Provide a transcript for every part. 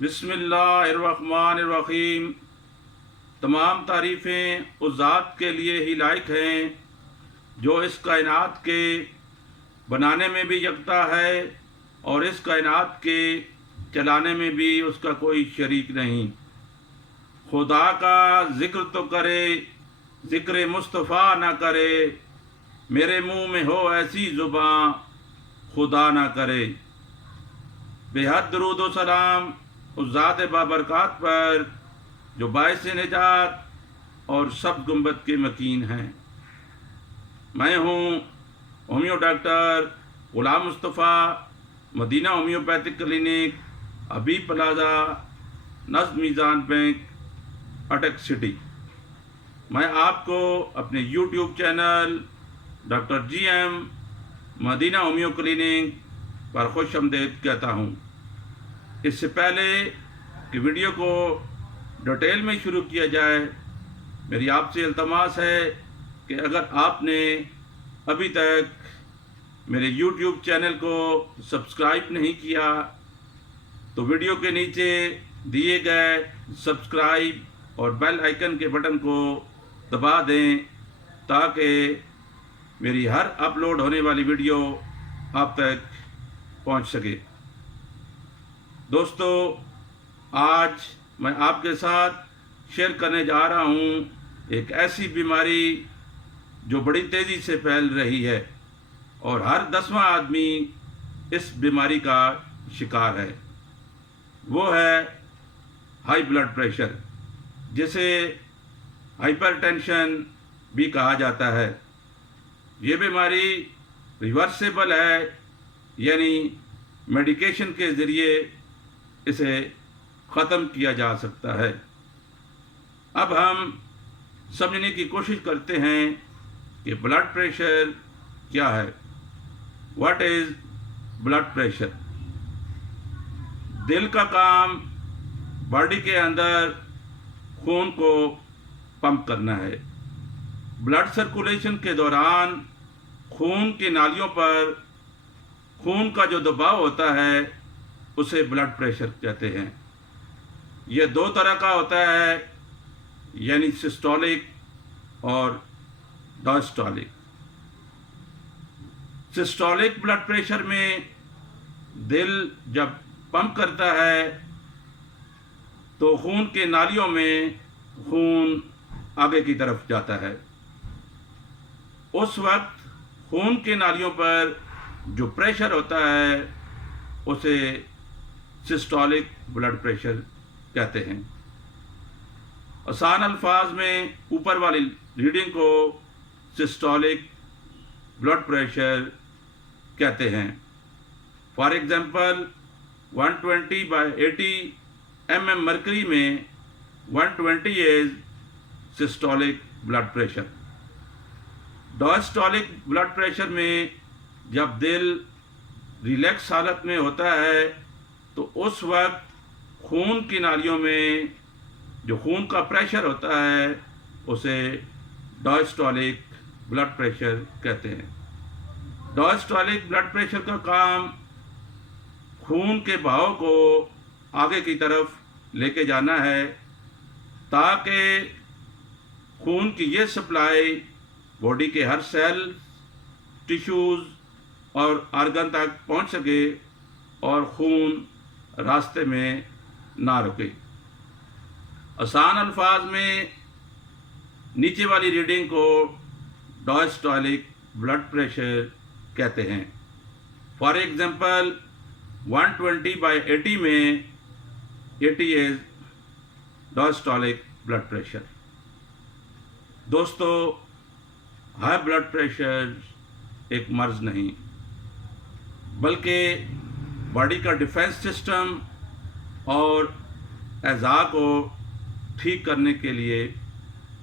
बिस्मिल्लाहिर्रहमानिर्रहीम। तमाम तारीफ़ें उस ज़ात के लिए ही लायक हैं जो इस कायनात के बनाने में भी यकता है और इस कायनात के चलाने में भी उसका कोई शरीक नहीं। खुदा का ज़िक्र तो करे, ज़िक्र मुस्तफ़ा ना करे, मेरे मुँह में हो ऐसी ज़ुबां खुदा ना करे। बेहद दरूद व सलाम उस ज़ात बाबरकात पर जो बाइस निजात और सब गुंबद के मकीन हैं। मैं हूँ homeo doctor Ghulam Mustafa, Madina homeopathic clinic, Habib plaza, Nazm Meezan bank, Attock city. मैं आपको अपने YouTube channel doctor GM Madina homeo clinic पर खुश आमदीद कहता हूँ। इससे पहले कि वीडियो को डिटेल में शुरू किया जाए, मेरी आपसे इल्तमास है कि अगर आपने अभी तक मेरे YouTube चैनल को सब्सक्राइब नहीं किया तो वीडियो के नीचे दिए गए सब्सक्राइब और बेल आइकन के बटन को दबा दें ताकि मेरी हर अपलोड होने वाली वीडियो आप तक पहुंच सके। दोस्तों, आज मैं आपके साथ शेयर करने जा रहा हूं एक ऐसी बीमारी जो बड़ी तेज़ी से फैल रही है और हर 10वां आदमी इस बीमारी का शिकार है। वो है हाई ब्लड प्रेशर, जिसे हाइपरटेंशन भी कहा जाता है। ये बीमारी रिवर्सेबल है, यानी मेडिकेशन के ज़रिए इसे ख़त्म किया जा सकता है। अब हम समझने की कोशिश करते हैं कि ब्लड प्रेशर क्या है। What is blood pressure? दिल का काम बॉडी के अंदर खून को पंप करना है। ब्लड सर्कुलेशन के दौरान खून की नालियों पर खून का जो दबाव होता है उसे ब्लड प्रेशर कहते हैं। यह दो तरह का होता है, यानी सिस्टोलिक और डायस्टोलिक। सिस्टोलिक ब्लड प्रेशर में दिल जब पंप करता है तो खून के नालियों में खून आगे की तरफ जाता है। उस वक्त खून के नालियों पर जो प्रेशर होता है उसे सिस्टोलिक ब्लड प्रेशर कहते हैं। आसान अल्फाज में ऊपर वाली रीडिंग को सिस्टोलिक ब्लड प्रेशर कहते हैं। फॉर एग्जांपल 120/80 mm मरकरी में 120 is systolic blood pressure. Diastolic blood pressure में जब दिल रिलैक्स हालत में होता है तो उस वक्त खून की नालियों में जो खून का प्रेशर होता है उसे डायस्टोलिक ब्लड प्रेशर कहते हैं। डायस्टोलिक ब्लड प्रेशर का काम खून के बहाव को आगे की तरफ लेके जाना है ताकि खून की ये सप्लाई बॉडी के हर सेल, टिश्यूज़ और आर्गन तक पहुंच सके और खून रास्ते में ना रुके। आसान अल्फाज में नीचे वाली रीडिंग को डायस्टोलिक ब्लड प्रेशर कहते हैं। फॉर एग्जांपल 120/80 में 80 इज डायस्टोलिक ब्लड प्रेशर। दोस्तों, हाई ब्लड प्रेशर एक मर्ज़ नहीं बल्कि बॉडी का डिफेंस सिस्टम और अज़ा को ठीक करने के लिए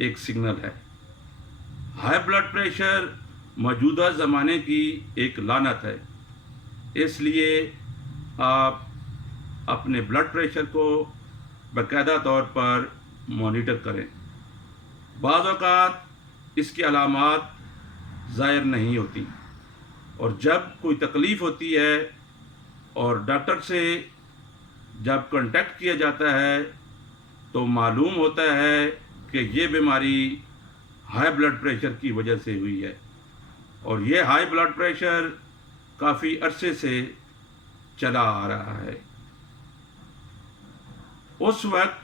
एक सिग्नल है। हाई ब्लड प्रेशर मौजूदा ज़माने की एक लानत है, इसलिए आप अपने ब्लड प्रेशर को बाकायदा तौर पर मॉनिटर करें। बाज़ औक़ात इसकी अलामात ज़ाहिर नहीं होती और जब कोई तकलीफ़ होती है और डॉक्टर से جب کانٹیکٹ کیا جاتا ہے تو معلوم ہوتا ہے کہ یہ بیماری ہائی بلڈ پریشر کی وجہ سے ہوئی ہے، اور یہ ہائی بلڈ پریشر کافی عرصے سے چلا آ رہا ہے۔ اس وقت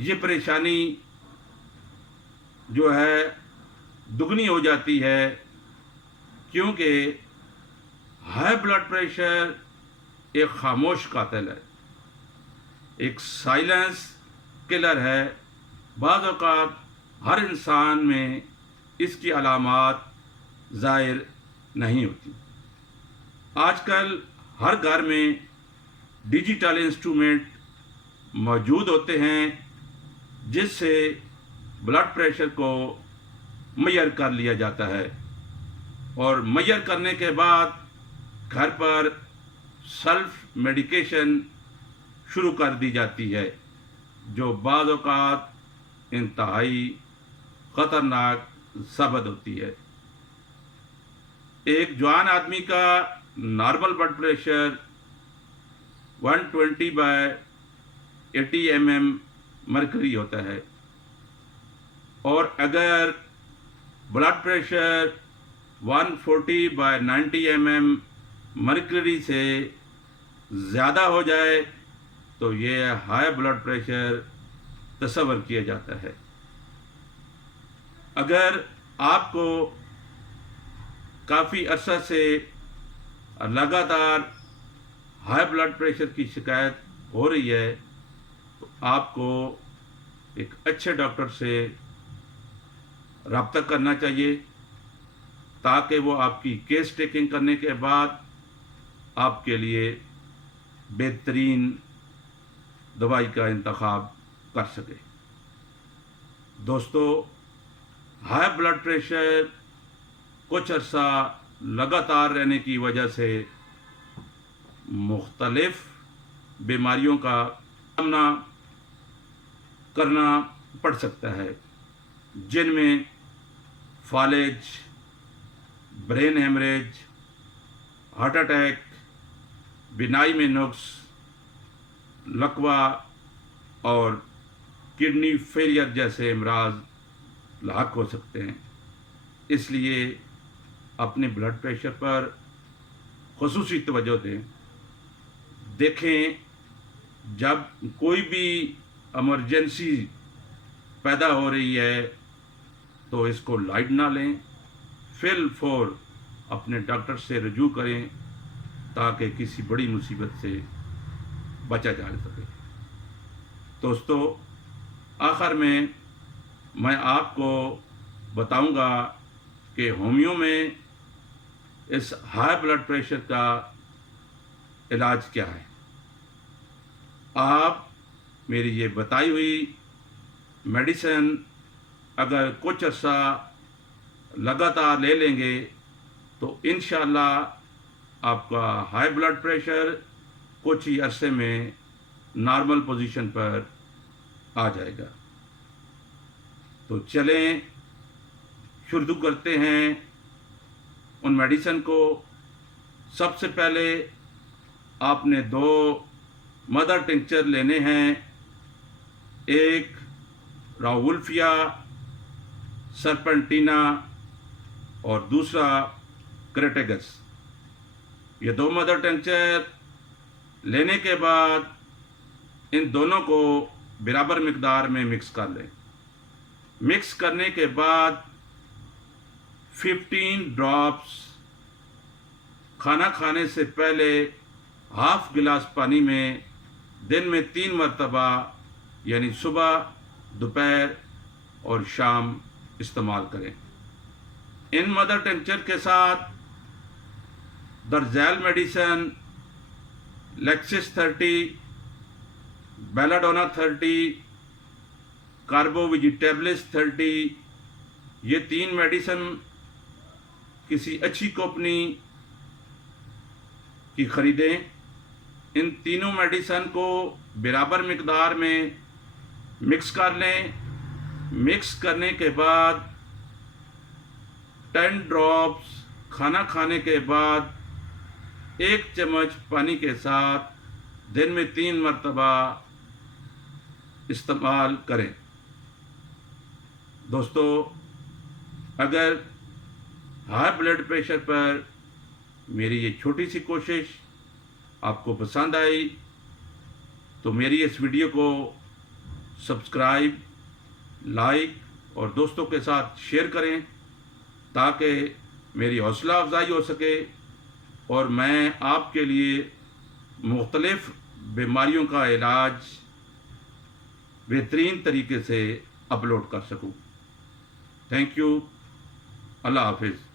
یہ پریشانی جو ہے دگنی ہو جاتی ہے، کیونکہ ہائی بلڈ پریشر ایک خاموش قاتل ہے، ایک سائلنس کلر ہے۔ بعض اوقات ہر انسان میں اس کی علامات ظاہر نہیں ہوتی۔ آج کل ہر گھر میں ڈیجیٹل انسٹرومنٹ موجود ہوتے ہیں جس سے بلڈ پریشر کو میئر کر لیا جاتا ہے، اور میئر کرنے کے بعد گھر پر سیلف میڈیکیشن شروع کر دی جاتی ہے، جو بعض اوقات انتہائی خطرناک ثابت ہوتی ہے۔ ایک جوان آدمی کا normal blood pressure 120/80 mm mercury ہوتا ہے، اور اگر بلڈ پریشر 140/90 mm مرکری سے زیادہ ہو جائے تو یہ ہائی بلڈ پریشر تصور کیا جاتا ہے۔ اگر آپ کو کافی عرصہ سے لگاتار ہائی بلڈ پریشر کی شکایت ہو رہی ہے تو آپ کو ایک اچھے ڈاکٹر سے رابطہ کرنا چاہیے، تاکہ وہ آپ کی کیس ٹیکنگ کرنے کے بعد آپ کے لیے بہترین دوائی کا انتخاب کر سکے۔ دوستو، ہائی بلڈ پریشر کچھ عرصہ لگاتار رہنے کی وجہ سے مختلف بیماریوں کا سامنا کرنا پڑ سکتا ہے، جن میں فالج، برین ہیمریج، ہارٹ اٹیک، بینائی میں نقص، لقوہ اور کڈنی فیلئر جیسے امراض لاحق ہو سکتے ہیں۔ اس لیے اپنے بلڈ پریشر پر خصوصی توجہ دیں۔ دیکھیں، جب کوئی بھی ایمرجنسی پیدا ہو رہی ہے تو اس کو لائٹ نہ لیں، فی الفور اپنے ڈاکٹر سے رجوع کریں تاکہ کسی بڑی مصیبت سے بچا جا سکے۔ دوستو، آخر میں آپ کو بتاؤں گا کہ ہومیو میں اس ہائی بلڈ پریشر کا علاج کیا ہے۔ آپ میری یہ بتائی ہوئی میڈیسن اگر کچھ عرصہ لگاتار لے لیں گے تو انشاءاللہ آپ کا ہائی بلڈ پریشر کچھ ہی عرصے میں نارمل پوزیشن پر آ جائے گا۔ تو چلیں شروع کرتے ہیں ان میڈیسن کو۔ سب سے پہلے آپ نے 2 مدر ٹنکچر لینے ہیں، ایک راولفیا سرپنٹینا اور دوسرا کریٹیگس۔ یہ 2 مدر ٹنکچر لینے کے بعد ان دونوں کو برابر مقدار میں مکس کر لیں۔ مکس کرنے کے بعد 15 ڈراپس کھانا کھانے سے پہلے ½ گلاس پانی میں دن میں 3 مرتبہ یعنی صبح، دوپہر اور شام استعمال کریں۔ ان مدر ٹنکچر کے ساتھ درزیل میڈیسن، لیکسس 30، بیلاڈونا 30، کاربو ویجیٹیبلس 30، یہ 3 میڈیسن کسی اچھی کمپنی کی خریدیں۔ ان تینوں میڈیسن کو برابر مقدار میں مکس کر لیں۔ مکس کرنے کے بعد 10 ڈراپس کھانا کھانے کے بعد 1 चम्मच पानी के साथ दिन में 3 मरतबा इस्तेमाल करें। दोस्तों, अगर हाई ब्लड प्रेशर पर मेरी ये छोटी सी कोशिश आपको पसंद आई तो मेरी इस वीडियो को सब्सक्राइब, लाइक और दोस्तों के साथ शेयर करें ताकि मेरी हौसला अफजाई हो सके और मैं आपके लिए मुख्तलिफ़ बीमारियों का इलाज बेहतरीन तरीके से अपलोड कर सकूं। Thank you. अल्लाह हाफिज़।